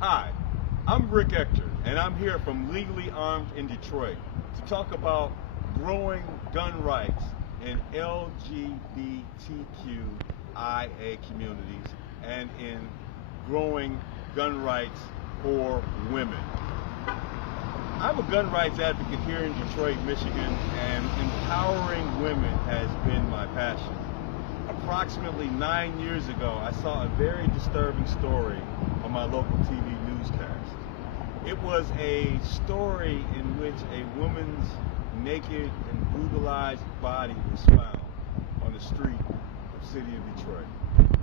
Hi, I'm Rick Ector, and I'm here from Legally Armed in Detroit to talk about growing gun rights in LGBTQIA communities and in growing gun rights for women. I'm a gun rights advocate here in Detroit, Michigan, and empowering women has been my passion. Approximately 9 years ago, I saw a very disturbing story on my local TV newscast. It was a story in which a woman's naked and brutalized body was found on the street of the city of Detroit.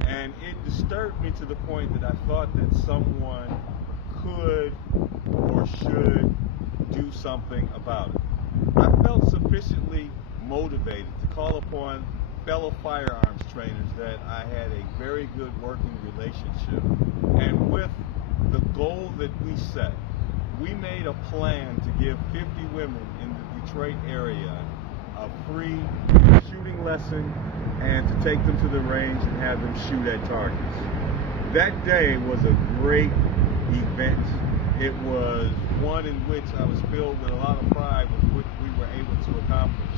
And it disturbed me to the point that I thought that someone could or should do something about it. I felt sufficiently motivated to call upon fellow firearms trainers that I had a very good working relationship, and with the goal that we set, we made a plan to give 50 women in the Detroit area a free shooting lesson and to take them to the range and have them shoot at targets. That day was a great event. It was one in which I was filled with a lot of pride with what we were able to accomplish.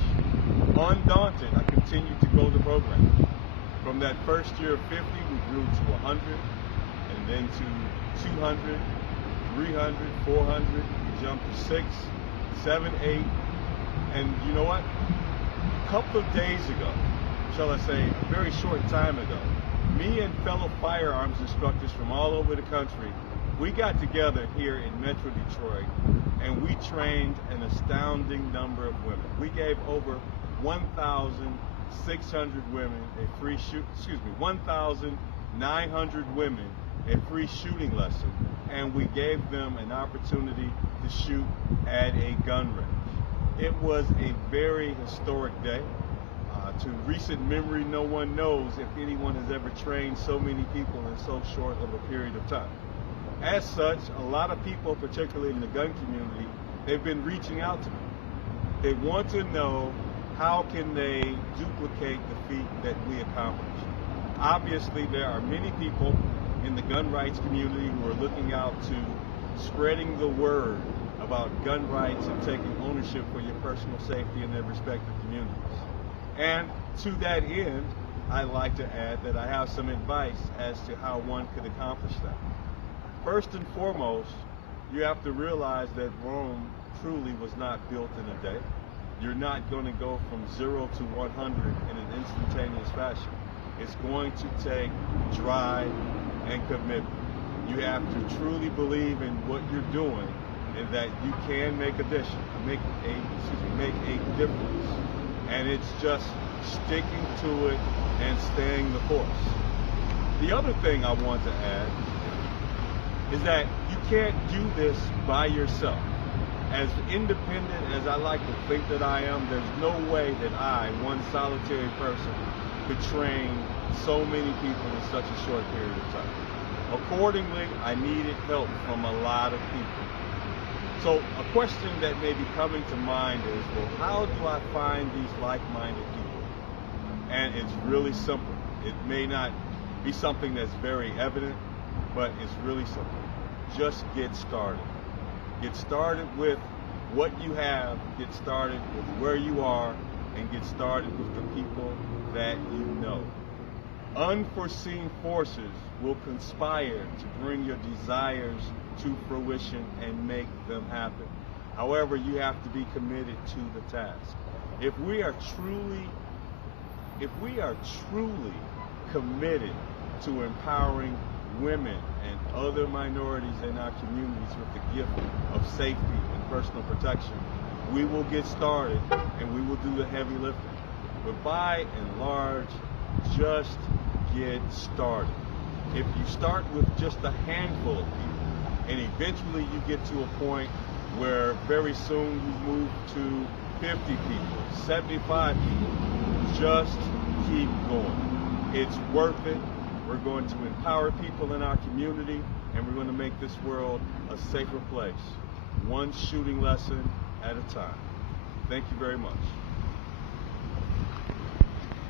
Undaunted, I continued to grow the program. From that first year of 50, we grew to 100, and then to 200, 300, 400, we jumped to 6, 7, 8, and you know what? A couple of days ago, shall I say, a very short time ago, me and fellow firearms instructors from all over the country, we got together here in Metro Detroit, and we trained an astounding number of women. We gave over 1,600 women a free 1,900 women a free shooting lesson, and we gave them an opportunity to shoot at a gun range. It was a very historic day. To recent memory, no one knows if anyone has ever trained so many people in so short of a period of time. As such, a lot of people, particularly in the gun community, they've been reaching out to me. They want to know how can they duplicate the feat that we accomplished. Obviously, there are many people in the gun rights community who are looking out to spreading the word about gun rights and taking ownership for your personal safety in their respective communities. And to that end, I'd like to add that I have some advice as to how one could accomplish that. First and foremost, you have to realize that Rome truly was not built in a day. You're not going to go from 0 to 100 in an instantaneous fashion. It's going to take drive and commitment. You have to truly believe in what you're doing and that you can make a difference. And it's just sticking to it and staying the course. The other thing I want to add is that you can't do this by yourself. As independent as I like to think that I am, there's no way that I, one solitary person, could train so many people in such a short period of time. Accordingly, I needed help from a lot of people. So a question that may be coming to mind is, well, how do I find these like-minded people? And it's really simple. It may not be something that's very evident, but it's really simple. Just get started. Get started with what you have, get started with where you are, and get started with the people that you know. Unforeseen forces will conspire to bring your desires to fruition and make them happen. However, you have to be committed to the task. If we are truly committed to empowering women and other minorities in our communities with the gift of safety and personal protection, we will get started and we will do the heavy lifting. But by and large, just get started. If you start with just a handful of people, and eventually you get to a point where very soon you move to 50 people, 75 people, just keep going. It's worth it. We're going to empower people in our community, and we're going to make this world a safer place, one shooting lesson at a time. Thank you very much.